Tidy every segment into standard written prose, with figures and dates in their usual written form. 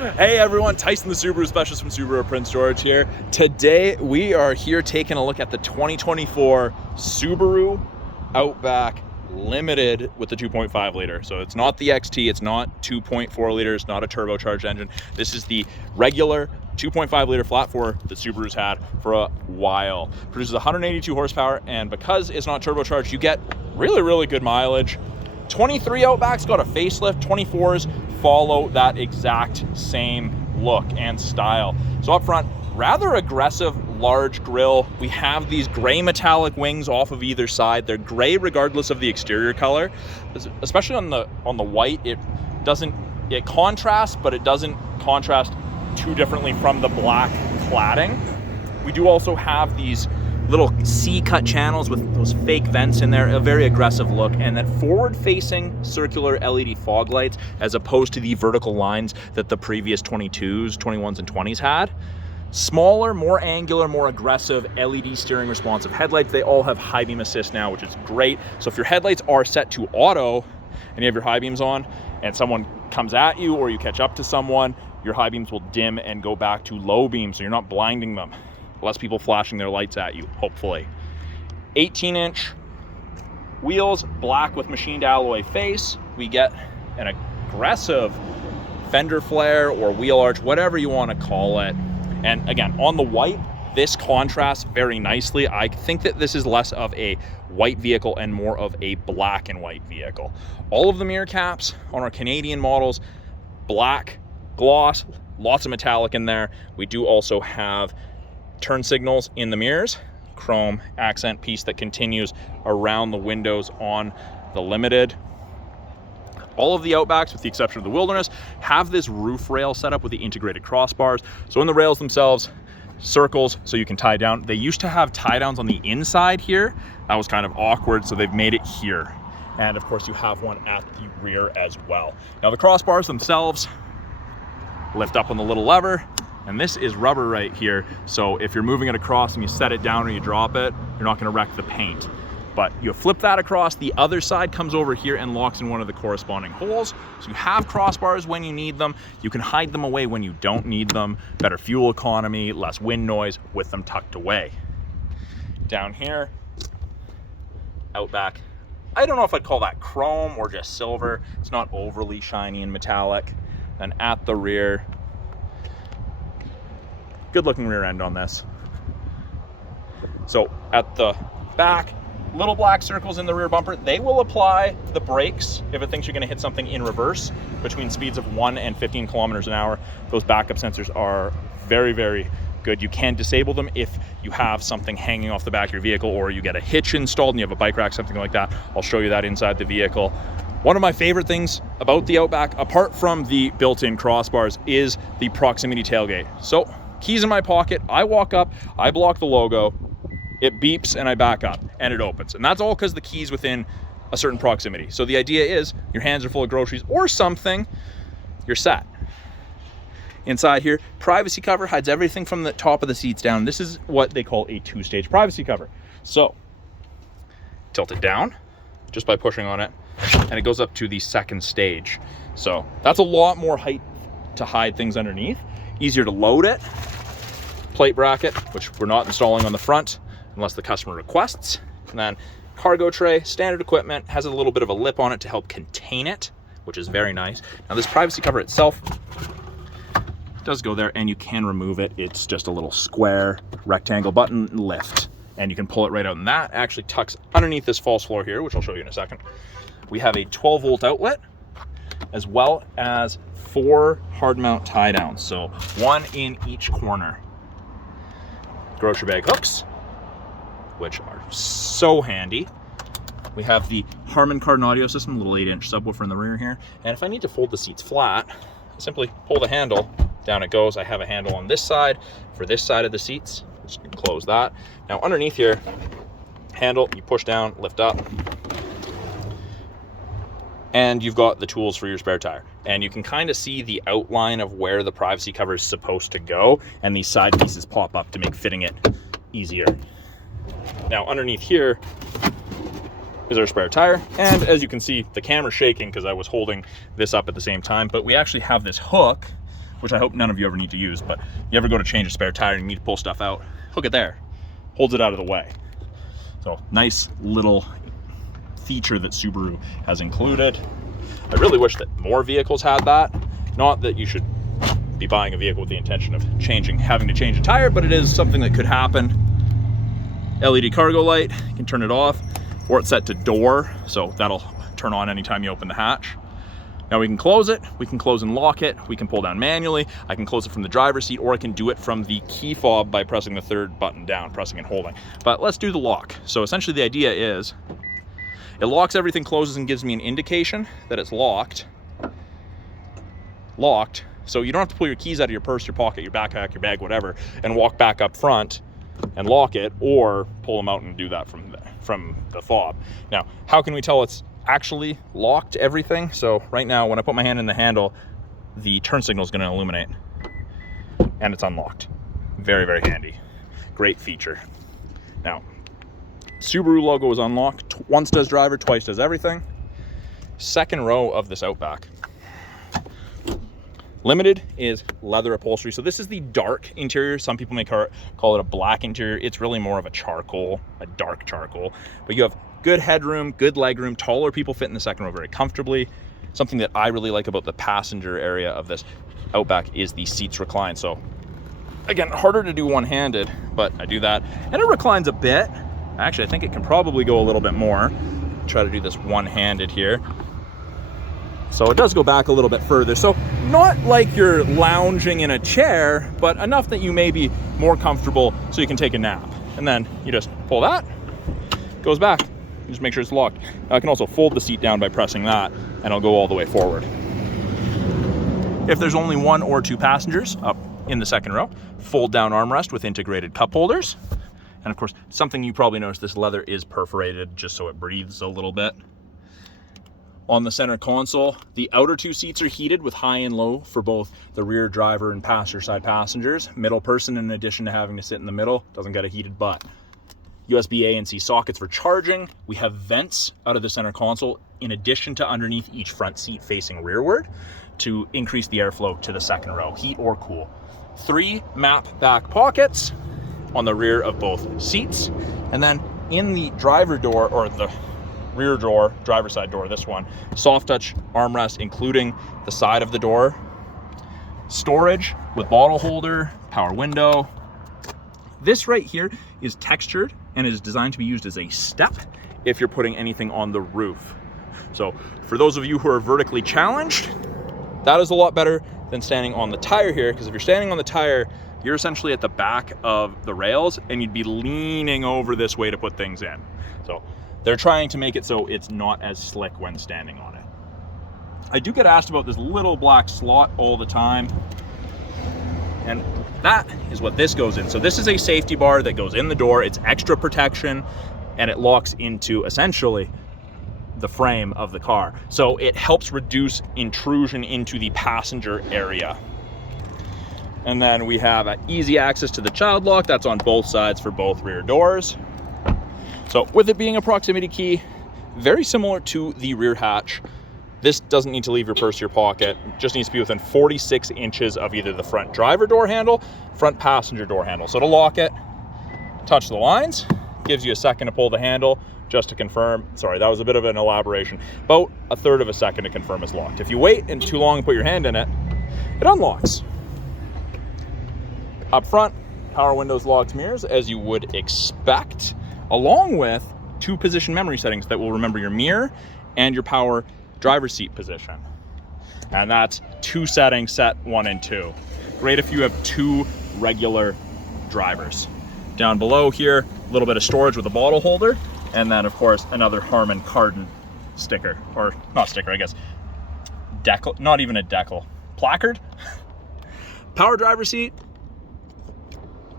Hey everyone, Tyson the Subaru Specialist from Subaru Prince George here. Today we are here taking a look at the 2024 Subaru Outback Limited with the 2.5 liter. So it's not the XT, it's not 2.4 liters, not a turbocharged engine. This is the regular 2.5 liter flat four that Subaru's had for a while. Produces 182 horsepower, and because it's not turbocharged, you get really good mileage. 23 Outback's got a facelift, 24s follow that exact same look and style. So up front, rather aggressive large grille. We have these gray metallic wings off of either side. They're gray regardless of the exterior color, especially on the white. It contrasts, but it doesn't contrast too differently from the black cladding. We do also have these little C-cut channels with those fake vents in there, a very aggressive look, and that forward-facing circular LED fog lights as opposed to the vertical lines that the previous 22s, 21s, and 20s had. Smaller, more angular, more aggressive LED steering responsive headlights. They all have high beam assist now, which is great. So if your headlights are set to auto and you have your high beams on and someone comes at you or you catch up to someone, your high beams will dim and go back to low beam, so you're not blinding them. Less people flashing their lights at you, hopefully. 18-inch wheels, black with machined alloy face. We get an aggressive fender flare or wheel arch, whatever you want to call it. And again, on the white, this contrasts very nicely. I think that this is less of a white vehicle and more of a black and white vehicle. All of the mirror caps on our Canadian models, black, gloss, lots of metallic in there. We do also have turn signals in the mirrors, chrome accent piece that continues around the windows on the Limited. All of the Outbacks, with the exception of the Wilderness, have this roof rail set up with the integrated crossbars. So in the rails themselves, circles so you can tie down. They used to have tie downs on the inside here. That was kind of awkward, so they've made it here. And of course you have one at the rear as well. Now the crossbars themselves lift up on the little lever, and this is rubber right here, so if you're moving it across and you set it down or you drop it, you're not going to wreck the paint. But you flip that across, the other side comes over here and locks in one of the corresponding holes. So you have crossbars when you need them. You can hide them away when you don't need them. Better fuel economy, less wind noise with them tucked away. Down here, Outback. I don't know if I'd call that chrome or just silver. It's not overly shiny and metallic. And at the rear, good looking rear end on this. So at the back, little black circles in the rear bumper. They will apply the brakes if it thinks you're going to hit something in reverse between speeds of 1 and 15 kilometers an hour. Those backup sensors are very good. You can disable them if you have something hanging off the back of your vehicle or you get a hitch installed and you have a bike rack, something like that. I'll show you that inside the vehicle. One of my favorite things about the Outback, apart from the built-in crossbars, is the proximity tailgate. So keys in my pocket, I walk up, I block the logo, it beeps and I back up and it opens. And that's all because the key's within a certain proximity. So the idea is your hands are full of groceries or something, you're set. Inside here, privacy cover hides everything from the top of the seats down. This is what they call a 2-stage privacy cover. So tilt it down just by pushing on it and it goes up to the 2nd stage. So that's a lot more height to hide things underneath. Easier to load it. Plate bracket, which we're not installing on the front unless the customer requests. And then cargo tray, standard equipment, has a little bit of a lip on it to help contain it, which is very nice. Now this privacy cover itself does go there and you can remove it. It's just a little square rectangle button lift and you can pull it right out, and that actually tucks underneath this false floor here, which I'll show you in a second. We have a 12-volt outlet as well as 4 hard mount tie downs, so 1 in each corner. Grocery bag hooks, which are so handy. We have the Harman Kardon audio system, little 8-inch subwoofer in the rear here. And if I need to fold the seats flat, I simply pull the handle, down it goes. I have a handle on this side for this side of the seats. Just close that. Now underneath here, handle, you push down, lift up, and you've got the tools for your spare tire. And you can kind of see the outline of where the privacy cover is supposed to go, and these side pieces pop up to make fitting it easier. Now underneath here is our spare tire, and as you can see, the camera's shaking because I was holding this up at the same time, but we actually have this hook which I hope none of you ever need to use, but you ever go to change a spare tire and you need to pull stuff out, hook it there, holds it out of the way. So nice little feature that Subaru has included. I really wish that more vehicles had that. Not that you should be buying a vehicle with the intention of having to change a tire, but it is something that could happen. LED cargo light, you can turn it off, or it's set to door, so that'll turn on anytime you open the hatch. Now we can close it, we can close and lock it, we can pull down manually, I can close it from the driver's seat, or I can do it from the key fob by pressing the third button down, pressing and holding. But let's do the lock. So essentially the idea is, it locks everything, closes, and gives me an indication that it's locked. So you don't have to pull your keys out of your purse, your pocket, your backpack, your bag, whatever, and walk back up front and lock it, or pull them out and do that from the fob. Now, how can we tell it's actually locked everything? So right now, when I put my hand in the handle, the turn signal is going to illuminate, and it's unlocked. Very, very handy. Great feature. Now, Subaru logo is unlocked. Once does driver, twice does everything. Second row of this Outback. Limited is leather upholstery. So this is the dark interior. Some people may call it a black interior. It's really more of a charcoal, a dark charcoal. But you have good headroom, good legroom. Taller people fit in the second row very comfortably. Something that I really like about the passenger area of this Outback is the seats recline. So again, harder to do one-handed, but I do that. And it reclines a bit. Actually, I think it can probably go a little bit more. Try to do this one-handed here. So it does go back a little bit further. So not like you're lounging in a chair, but enough that you may be more comfortable so you can take a nap. And then you just pull that, goes back. You just make sure it's locked. Now I can also fold the seat down by pressing that, and it'll go all the way forward. If there's only one or two passengers up in the second row, fold down armrest with integrated cup holders. And of course, something you probably noticed, this leather is perforated just so it breathes a little bit. On the center console, the outer two seats are heated with high and low for both the rear driver and passenger side passengers. Middle person, in addition to having to sit in the middle, doesn't get a heated butt. USB A and C sockets for charging. We have vents out of the center console, in addition to underneath each front seat facing rearward, to increase the airflow to the second row, heat or cool. 3 map back pockets on the rear of both seats. And then in the driver door, or the rear door, driver's side door, this one, soft touch armrest, including the side of the door. Storage with bottle holder, power window. This right here is textured and is designed to be used as a step if you're putting anything on the roof. So for those of you who are vertically challenged, that is a lot better than standing on the tire here, because if you're standing on the tire, you're essentially at the back of the rails and you'd be leaning over this way to put things in. So they're trying to make it so it's not as slick when standing on it. I do get asked about this little black slot all the time, and that is what this goes in. So this is a safety bar that goes in the door. It's extra protection, and it locks into essentially the frame of the car. So it helps reduce intrusion into the passenger area. And then we have easy access to the child lock. That's on both sides for both rear doors. So with it being a proximity key, very similar to the rear hatch, this doesn't need to leave your purse or your pocket. It just needs to be within 46 inches of either the front driver door handle, front passenger door handle. So to lock it, touch the lines, gives you a second to pull the handle just to confirm. Sorry, that was a bit of an elaboration. About a third of a second to confirm it's locked. If you wait and too long and put your hand in it, it unlocks. Up front, power windows, locks, mirrors, as you would expect, along with 2 position memory settings that will remember your mirror and your power driver's seat position. And that's 2 settings, set 1 and 2. Great if you have 2 regular drivers. Down below here, a little bit of storage with a bottle holder, and then of course another Harman Kardon sticker, or not sticker, I guess, decal, not even a decal, placard. Power driver's seat,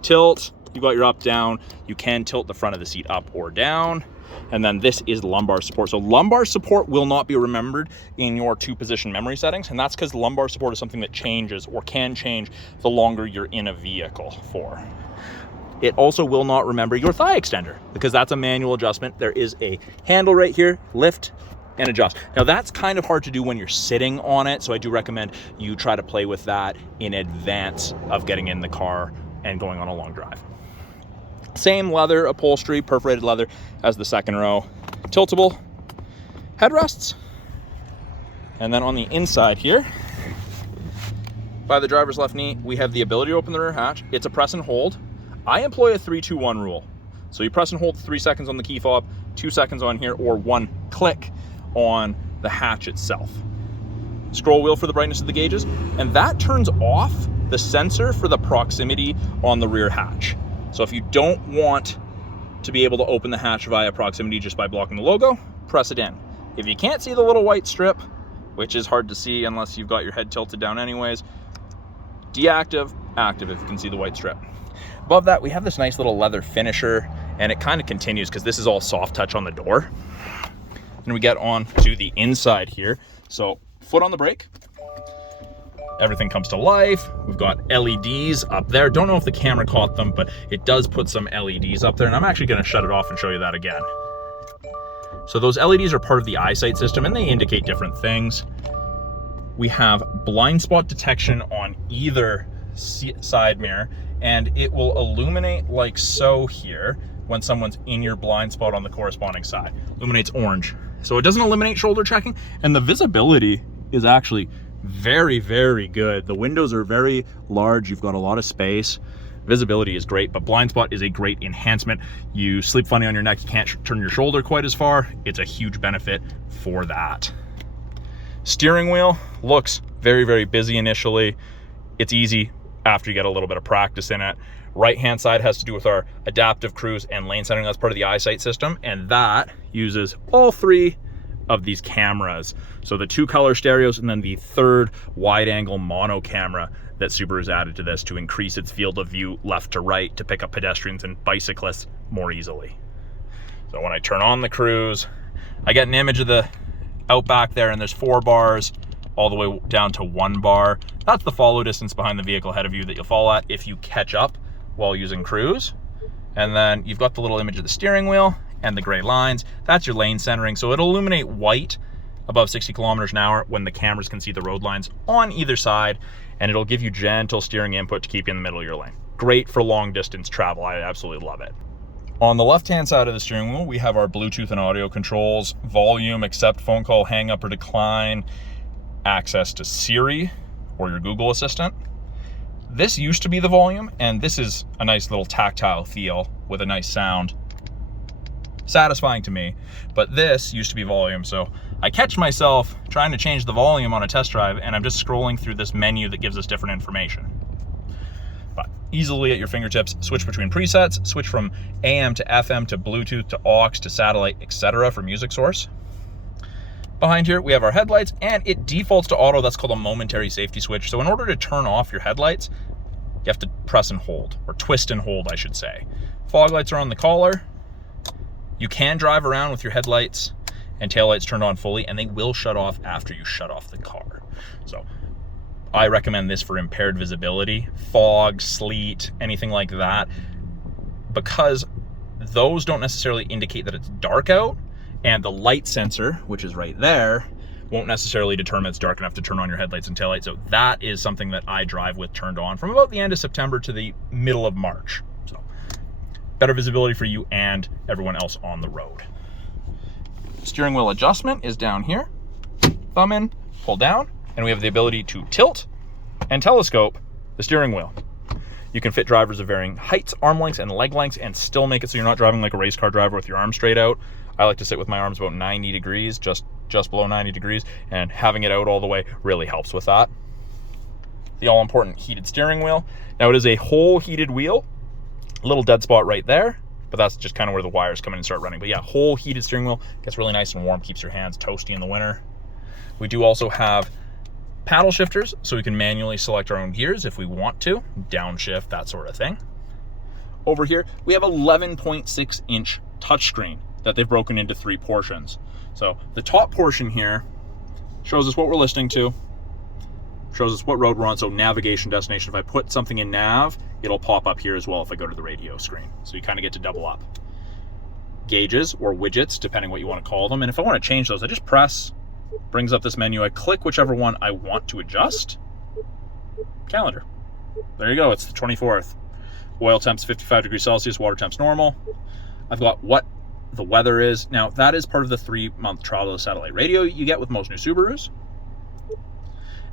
tilt, you've got your up, down. You can tilt the front of the seat up or down. And then this is lumbar support. So lumbar support will not be remembered in your 2 position memory settings. And that's because lumbar support is something that changes or can change the longer you're in a vehicle for. It also will not remember your thigh extender, because that's a manual adjustment. There is a handle right here, lift and adjust. Now that's kind of hard to do when you're sitting on it, so I do recommend you try to play with that in advance of getting in the car and going on a long drive. Same leather upholstery, perforated leather as the second row. Tiltable headrests. And then on the inside here, by the driver's left knee, we have the ability to open the rear hatch. It's a press and hold. I employ a 3-2-1 rule. So you press and hold 3 seconds on the key fob, 2 seconds on here, or 1 click on the hatch itself. Scroll wheel for the brightness of the gauges, and that turns off the sensor for the proximity on the rear hatch. So if you don't want to be able to open the hatch via proximity just by blocking the logo, press it in. If you can't see the little white strip, which is hard to see unless you've got your head tilted down anyways, deactive, active if you can see the white strip. Above that, we have this nice little leather finisher, and it kind of continues because this is all soft touch on the door. And we get on to the inside here. So foot on the brake. Everything comes to life. We've got LEDs up there. Don't know if the camera caught them, but it does put some LEDs up there, and I'm actually going to shut it off and show you that again. So those LEDs are part of the EyeSight system, and they indicate different things. We have blind spot detection on either side mirror, and it will illuminate like so here when someone's in your blind spot on the corresponding side. Illuminates orange. So it doesn't eliminate shoulder checking, and the visibility is actually very, very good. The windows are very large. You've got a lot of space. Visibility is great, but blind spot is a great enhancement. You sleep funny on your neck, you can't turn your shoulder quite as far. It's a huge benefit for that. Steering wheel looks very, very busy initially. It's easy after you get a little bit of practice in it. Right hand side has to do with our adaptive cruise and lane centering. That's part of the EyeSight system, and that uses all 3 of these cameras. So the 2 color stereos, and then the 3rd wide angle mono camera that Subaru's added to this to increase its field of view left to right to pick up pedestrians and bicyclists more easily. So when I turn on the cruise, I get an image of the Outback there, and there's 4 bars all the way down to 1 bar. That's the follow distance behind the vehicle ahead of you that you'll fall at if you catch up while using cruise. And then you've got the little image of the steering wheel and the gray lines. That's your lane centering. So it'll illuminate white above 60 kilometers an hour when the cameras can see the road lines on either side, and it'll give you gentle steering input to keep you in the middle of your lane. Great for long distance travel. I absolutely love it. On the left-hand side of the steering wheel, we have our Bluetooth and audio controls, volume, accept phone call, hang up or decline, access to Siri or your Google Assistant. This used to be the volume, and this is a nice little tactile feel with a nice sound. Satisfying to me, but this used to be volume, so I catch myself trying to change the volume on a test drive, and I'm just scrolling through this menu that gives us different information. But easily at your fingertips, switch between presets, switch from AM to FM to Bluetooth to aux to satellite, etc. for music source. Behind here, we have our headlights, and it defaults to auto. That's called a momentary safety switch. So in order to turn off your headlights, you have to press and hold, or twist and hold, I should say. Fog lights are on the collar. You can drive around with your headlights and taillights turned on fully, and they will shut off after you shut off the car. So I recommend this for impaired visibility, fog, sleet, anything like that, because those don't necessarily indicate that it's dark out, and the light sensor, which is right there, won't necessarily determine it's dark enough to turn on your headlights and taillights. So that is something that I drive with turned on from about the end of September to the middle of March. So better visibility for you and everyone else on the road. Steering wheel adjustment is down here. Thumb in, pull down, and we have the ability to tilt and telescope the steering wheel. You can fit drivers of varying heights, arm lengths, and leg lengths and still make it so you're not driving like a race car driver with your arms straight out. I like to sit with my arms about 90 degrees, just below 90 degrees, and having it out all the way really helps with that. The all-important heated steering wheel. Now it is a whole heated wheel, a little dead spot right there, but that's just kind of where the wires come in and start running. But yeah, whole heated steering wheel, gets really nice and warm, keeps your hands toasty in the winter. We do also have paddle shifters, so we can manually select our own gears if we want to, downshift, that sort of thing. Over here, we have 11.6 inch touchscreen that they've broken into 3 portions. So the top portion here shows us what we're listening to, shows us what road we're on, so navigation, destination. If I put something in nav, it'll pop up here as well if I go to the radio screen. So you kind of get to double up. gauges or widgets, depending what you want to call them. And if I want to change those, I just press, brings up this menu. I click whichever one I want to adjust. Calendar. There you go. It's the 24th. Oil temps 55 degrees Celsius, water temps normal. I've got what the weather is. Now, that is part of the 3-month trial of the satellite radio you get with most new Subarus.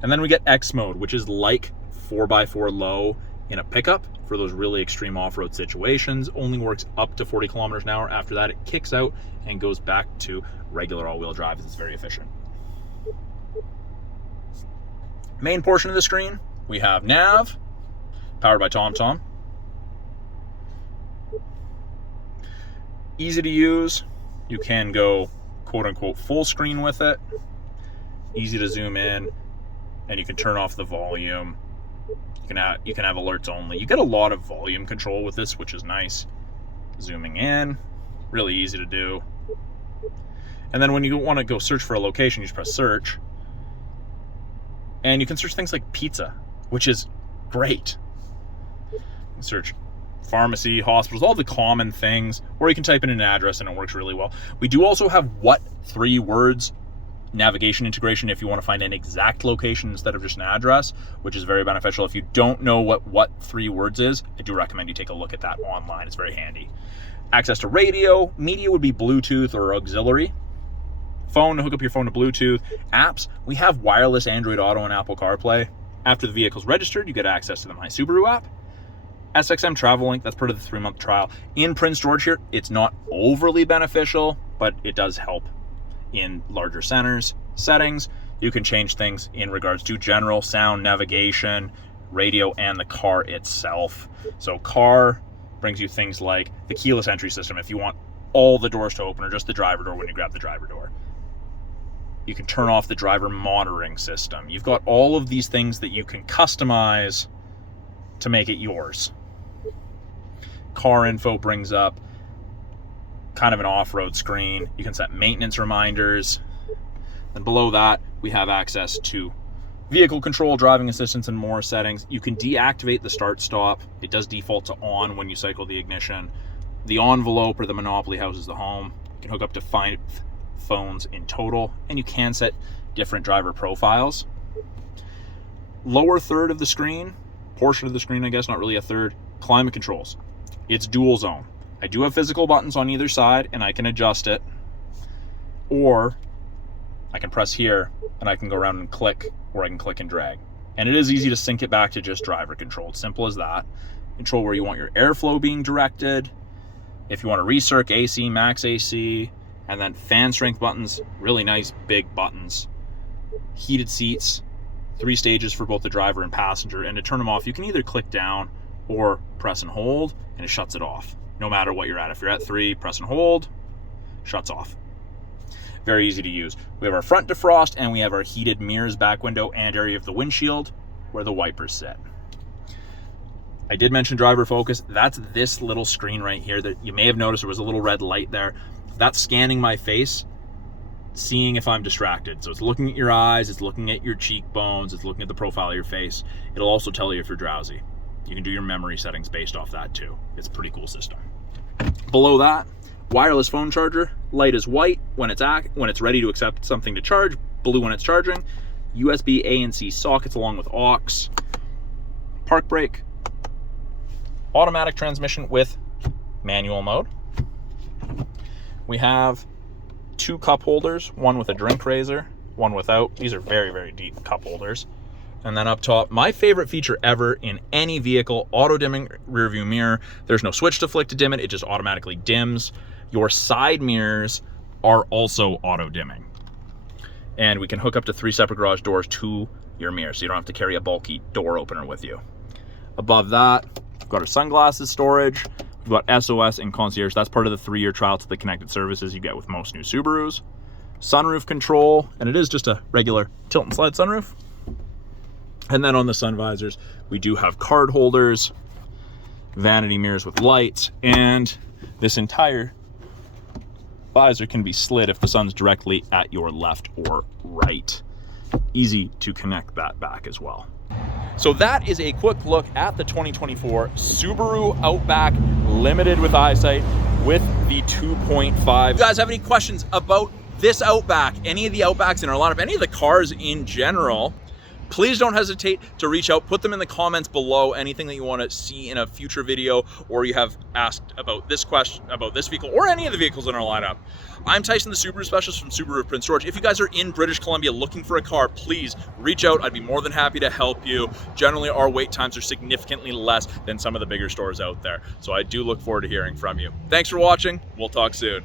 And then we get X mode, which is like 4x4 low in a pickup for those really extreme off-road situations. Only works up to 40 kilometers an hour. After that, it kicks out and goes back to regular all-wheel drive. It's very efficient. Main portion of the screen, we have nav, powered by TomTom. Easy to use. You can go quote-unquote full screen with it. Easy to zoom in, and you can turn off the volume. You can have alerts only. You get a lot of volume control with this, which is nice. Zooming in, really easy to do. And then when you want to go search for a location, you just press search. And you can search things like pizza, which is great. You can search pharmacy, hospitals, all the common things, or you can type in an address and it works really well. We do also have what 3 words navigation integration if you want to find an exact location instead of just an address, which is very beneficial. If you don't know what 3 words is, I do recommend you take a look at that online. It's very handy. Access to radio, media would be Bluetooth or auxiliary. Phone, hook up your phone to Bluetooth. Apps, we have wireless Android Auto and Apple CarPlay. After the vehicle's registered, you get access to the My Subaru app. SXM Travel Link, that's part of the 3-month trial. In Prince George here, it's not overly beneficial, but it does help in larger centers. Settings, you can change things in regards to general sound, navigation, radio, and the car itself. So car brings you things like the keyless entry system if you want all the doors to open or just the driver door when you grab the driver door. You can turn off the driver monitoring system. You've got all of these things that you can customize to make it yours. Car info brings up kind of an off-road screen. You can set maintenance reminders. And below that, we have access to vehicle control, driving assistance, and more settings. You can deactivate the start-stop. It does default to on when you cycle the ignition. The envelope or the Monopoly houses the home. You can hook up to 5 phones in total, and you can set different driver profiles. Lower third of the screen, portion of the screen, I guess, not really a third, climate controls. It's dual zone. I do have physical buttons on either side, and I can adjust it, or I can press here and I can go around and click, or I can click and drag. And it is easy to sync it back to just driver control. It's simple as that. Control where you want your airflow being directed. If you want to recirc AC, max AC, and then fan strength buttons, really nice big buttons. Heated seats, 3 stages for both the driver and passenger. And to turn them off, you can either click down or press and hold, and it shuts it off. No matter what you're at. If you're at 3, press and hold, shuts off. Very easy to use. We have our front defrost, and we have our heated mirrors, back window, and area of the windshield where the wipers sit. I did mention driver focus. That's this little screen right here that you may have noticed there was a little red light there. That's scanning my face, seeing if I'm distracted. So it's looking at your eyes, it's looking at your cheekbones, it's looking at the profile of your face. It'll also tell you if you're drowsy. You can do your memory settings based off that too. It's a pretty cool system. Below that, wireless phone charger. Light is white when it's ready to accept something to charge, blue when it's charging. USB A and C sockets along with aux. Park brake. Automatic transmission with manual mode. We have 2 cup holders, one with a drink raiser, one without. These are very, very deep cup holders. And then up top, my favorite feature ever in any vehicle, auto dimming rear view mirror. There's no switch to flick to dim it. It just automatically dims. Your side mirrors are also auto dimming. And we can hook up to 3 separate garage doors to your mirror, so you don't have to carry a bulky door opener with you. Above that, we've got our sunglasses storage. We've got SOS and concierge. That's part of the 3-year trial to the connected services you get with most new Subarus. Sunroof control, and it is just a regular tilt and slide sunroof. And then on the sun visors, we do have card holders, vanity mirrors with lights, and this entire visor can be slid if the sun's directly at your left or right. Easy to connect that back as well. So that is a quick look at the 2024 Subaru Outback Limited with EyeSight with the 2.5. If you guys have any questions about this Outback, any of the Outbacks in our lineup, any of the cars in general, please don't hesitate to reach out. Put them in the comments below, anything that you want to see in a future video, or you have asked about this question, about this vehicle, or any of the vehicles in our lineup. I'm Tyson, the Subaru specialist from Subaru Prince George. If you guys are in British Columbia looking for a car, please reach out. I'd be more than happy to help you. Generally, our wait times are significantly less than some of the bigger stores out there. So I do look forward to hearing from you. Thanks for watching. We'll talk soon.